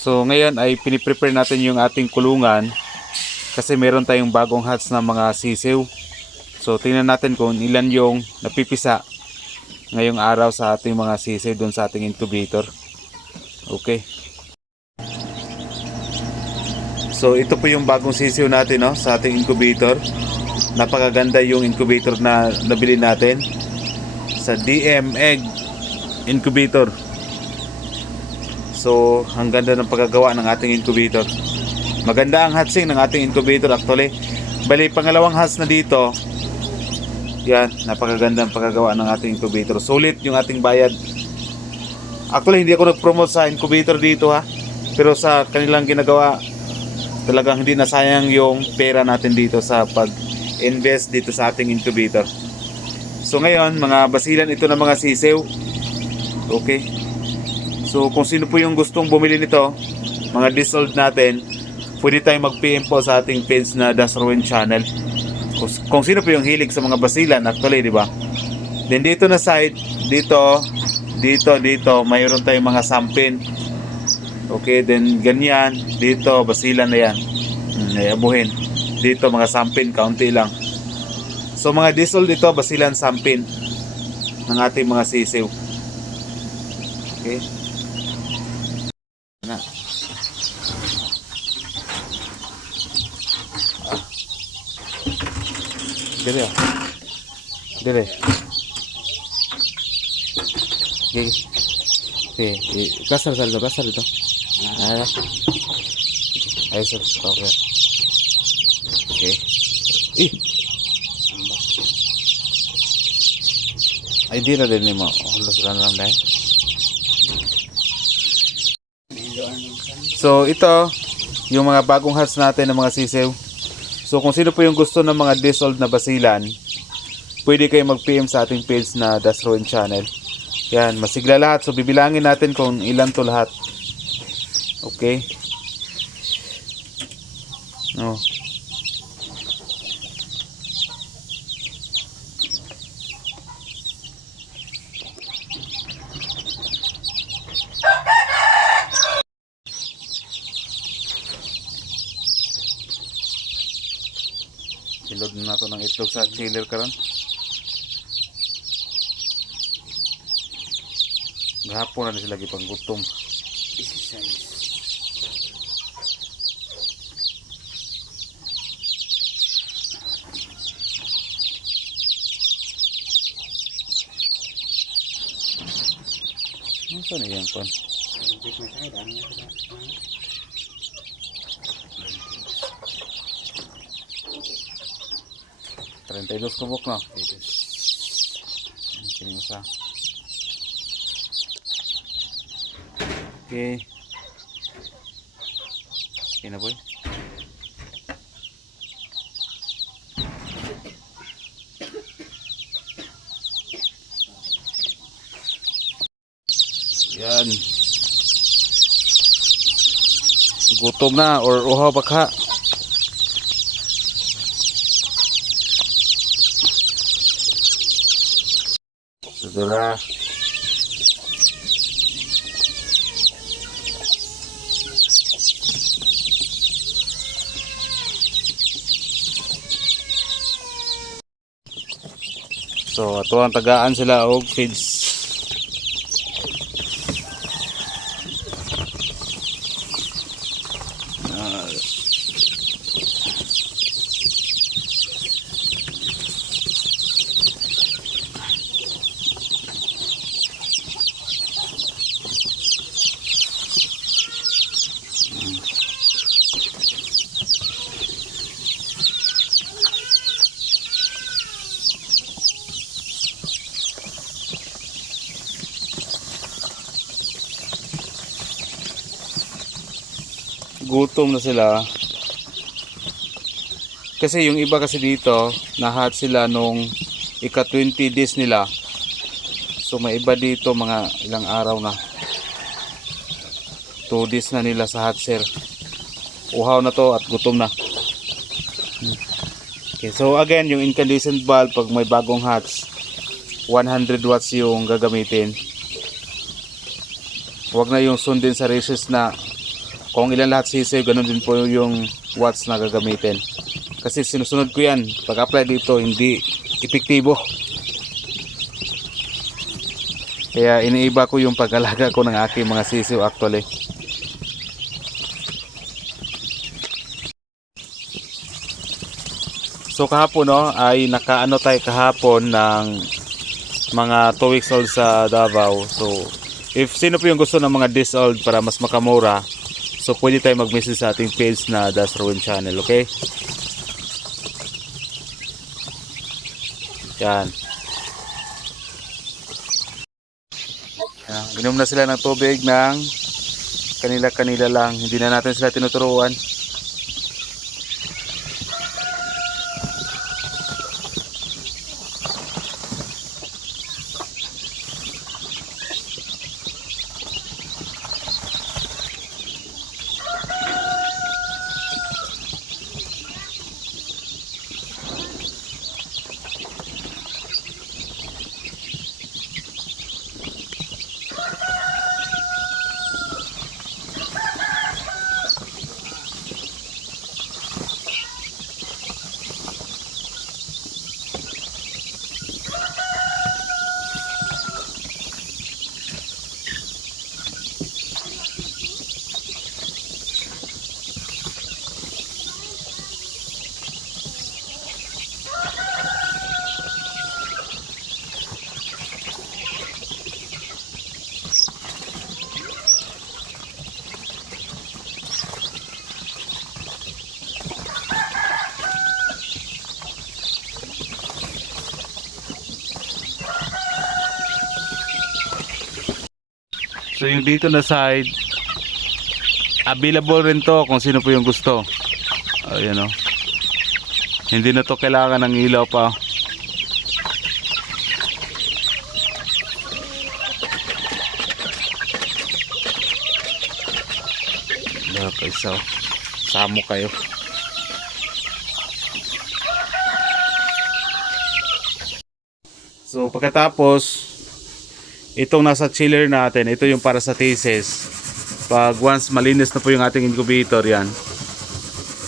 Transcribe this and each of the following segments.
So ngayon ay piniprepare natin yung ating kulungan kasi meron tayong bagong hatch na mga sisiw. So tingnan natin kung ilan yung napipisa ngayong araw sa ating mga sisiw doon sa ating incubator. Okay. So ito po yung bagong sisiw natin, no, sa ating incubator. Napakaganda yung incubator na nabili natin sa DM Egg Incubator. So ang ganda ng pagkagawa ng ating incubator. Maganda ang hatching ng ating incubator actually. Bali pangalawang hatch na dito. Yan, napakaganda ang pagkagawa ng ating incubator. Sulit yung ating bayad. Actually hindi ako nag-promote sa incubator dito, ha. Pero sa kanilang ginagawa, talagang hindi nasayang yung pera natin dito sa pag-invest dito sa ating incubator. So ngayon, mga basilan ito ng mga sisiw. Okay. So kung sino po yung gustong bumili nito, mga dissolved natin, pwede tayong mag-PM po sa ating page na Das Ruin Channel. Kung sino po yung hilig sa mga basilan actually, di ba? Then dito na side, dito, mayroon tayong mga sampin. Okay, then ganyan, dito basilan na yan. Abuhin. Dito mga sampin, kaunti lang. So mga dissolved dito, basilan, sampin ng ating mga sisiw. Okay. Na. Dire. Dire. Okay. Okay, plaster ito. Ah. Ay, sir. Okay. Okay. Ay, di na din mo. Hulos lang dahil. So, ito, yung mga bagong hatch natin ng mga sisiw. So, kung sino po yung gusto ng mga dissolved na basilan, pwede kayo mag-PM sa ating page na Das Ruin Channel. Yan, masigla lahat. So, bibilangin natin kung ilan to lahat. Okay. No. Ilod na nato ng itlog sa chiller karon. Gahapon na sila gipang gutom. Ano na yan kon? 32 kubok, no? Kining isa. Okay. Okay na, boy. Yan. Gutom na or uhaw baka. Saudara. So ato ang tagaan sila og feeds. Gutom na sila kasi yung iba kasi dito nahat sila nung ika 20 days nila. So may iba dito mga ilang araw na, 2 days na nila sa hatcher. Uhaw na to at gutom na. Okay, so again yung incandescent bulb pag may bagong hatch 100 watts yung gagamitin. Huwag na yung sundin sa races na Kung ilan lahat sisiw, ganun din po yung watts na gagamitin. Kasi sinusunod ko yan. Pag-apply dito, hindi epektibo. Kaya iniiba ko yung pag-alaga ko ng aking mga sisiw actually. So kahapon no, ay nakaano tayo kahapon ng mga 2 weeks old sa Davao. So if sino po yung gusto ng mga this old para mas makamura, so pwede tayo mag-message sa ating page na Das Ruin Channel, okay? Yan. Yan. Inom na sila ng tubig ng kanila-kanila lang. Hindi na natin sila tinuturuan. So yung dito na side, available rin to kung sino po yung gusto. Ayan o. Hindi na to kailangan ng ilaw pa. Okay, so samo kayo. So pagkatapos itong nasa chiller natin, ito yung para sa thesis. Pag once malinis na po yung ating incubator, yan,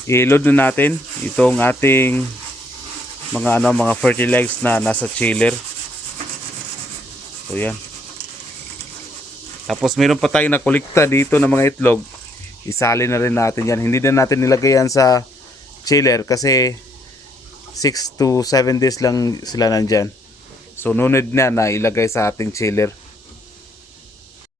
i-load na natin itong ating mga fertilize na nasa chiller. So yan. Tapos meron pa tayong nakolekta dito ng mga itlog. Isali na rin natin yan. Hindi na natin nilagay yan sa chiller kasi 6 to 7 days lang sila nandyan. So no need na ilagay sa ating chiller.